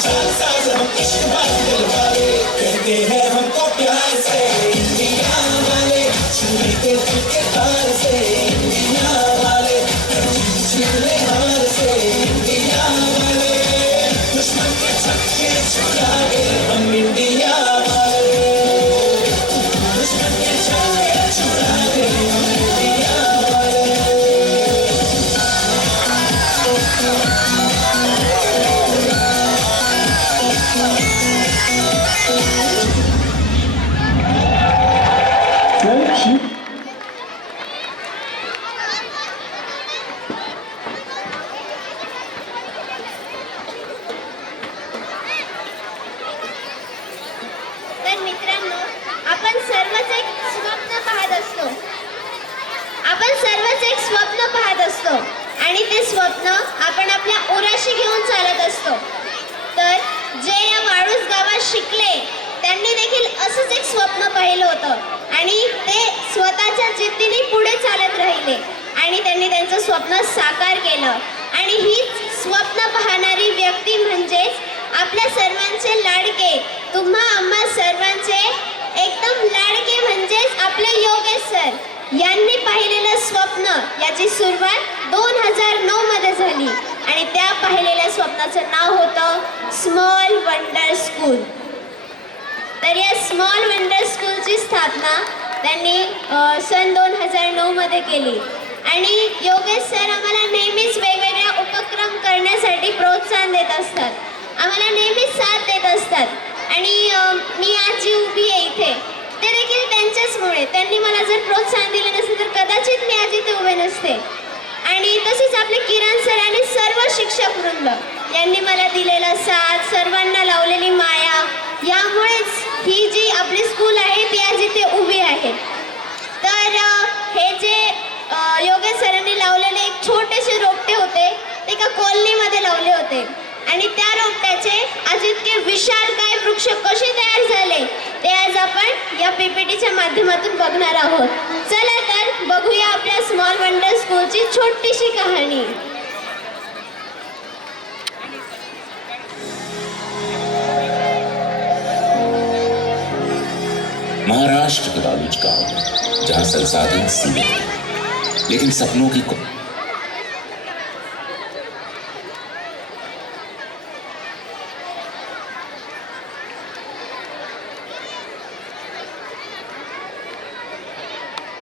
साज हम इश्क बात दिल वाले कहते हैं हमको प्यार से इंडिया वाले छुरी के दिल के तार से इंडिया वाले छीने हार से इंडिया वाले दुश्मन के छक्के छुड़ा के हम इंडिया वाले दुश्मन के छक्के छुड़ा के हम इंडिया वाले तर मित्रांनो, आपण सर्वच एक स्वप्न पाहत असतो. आपण सर्वच एक स्वप्न पाहत असतो आणि ते स्वप्न आपण आपल्या उराशी घेऊन चालत असतो. तर जे या वाळूस गावात शिकले त्यांनी देखील असंच एक स्वप्न पाहिलं होतं आणि ते स्वतःच्या जिद्दीने पुढे चालत राहिले आणि त्यांनी त्यांचं स्वप्न साकार केलं. आणि हीच स्वप्न पाहणारी व्यक्ती म्हणजेच आपल्या सर्वांचे लाडके, तुम्हा आम्हा सर्वांचे एकदम लाडके म्हणजेच आपले योगेश सर यांनी पाहिलेलं स्वप्न. याची सुरुवात 2009 मध्ये झाली आणि त्या पाहिलेल्या स्वप्नाचं नाव होतं स्मॉल वंडर स्कूल. तर या स्मॉल वंडर स्कूलची स्थापना त्यांनी सन 2009 मध्ये केली. आणि योगेश सर आम्हाला नेहमीच वेगवेगळ्या उपक्रम करण्यासाठी प्रोत्साहन देत असतात, आम्हाला नेहमीच साथ देत असतात. आणि मी आज जी उभी आहे इथे ते देखील त्यांच्याचमुळे. त्यांनी मला जर प्रोत्साहन दिले नसते तर कदाचित मी आज इथे उभे नसते. आणि तसेच आपले किरण सर आणि सर्व शिक्षक वृंद यांनी मला दिलेला साथ, सर्वांना लावलेली माया, यामुळेच ही जी आपली स्कूल आहे ती आज इथे उभी आहे. तर हे जे योगेश सरांनी लावलेले एक छोटेसे रोपटे होते ते एका कॉलनीमध्ये लावले होते आणि त्या रोपट्याचे आज इतके विशाल काय वृक्ष कसे तयार झाले ते आज आपण या पीपीटीच्या माध्यमातून बघणार आहोत. चला तर बघूया आपल्या स्मॉल वंडर स्कूलची छोटीशी कहाणी. महाराष्ट्र के बालूच गांव जहां संसाधन सीमित है लेकिन सपनों की